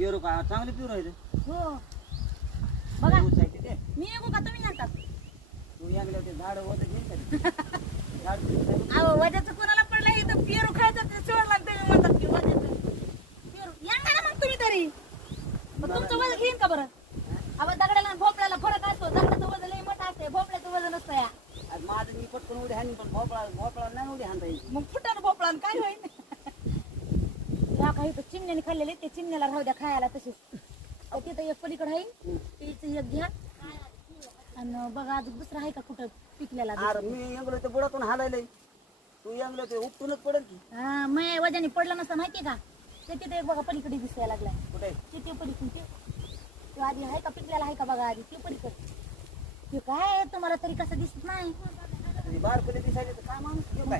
पेरू का चांगले पेरू आहे रे. हो बघा उचायचे ते मी येऊ का तुम्ही आणतात तू यागले ते झाड होत झाड अहो वजाचं कोणाला पडलं इथं पेरू खायचं ते सोड लागते म्हणतात की वजाचं पेरू यांना ना मग तुम्ही तरी मग तुमचं वजन घेईन का बरं अहो दगडाला आणि भोपळ्याला फरक असतो दगडाचं वजन लई मोठं असते भोपळ्याचं वजन नसतं या आज माझं मी पटकन उडी हानी पण भोपळा नाही उडी हाणता येईल. मग फुटानं भोपळा आणि काय होईल या काही तर चिमण्याने खाल्लेले ते चिमण्याला राहू द्या खायला तसेच अहो, तिथं एक पलीकडे आहे तिचं एक घ्या आणि बघा अजून दुसरं आहे का कुठं पिकलेला अरे मी यंगलो ते बुडातून हालायलंय तू यंगलो ते उपटूनच पडेल की हा मग वजाने पडलं नसतं माहितीये का ते तिथे एक बघा पलीकडे दिसायला लागलाय कुठे ते पलीकडे ते आधी आहे का पिकलेला आहे का बघा आधी ते पलीकडे ते काय तुम्हाला तरी कसं दिसत नाही बारपणे दिसायचे तर काय माणूस घेऊ काय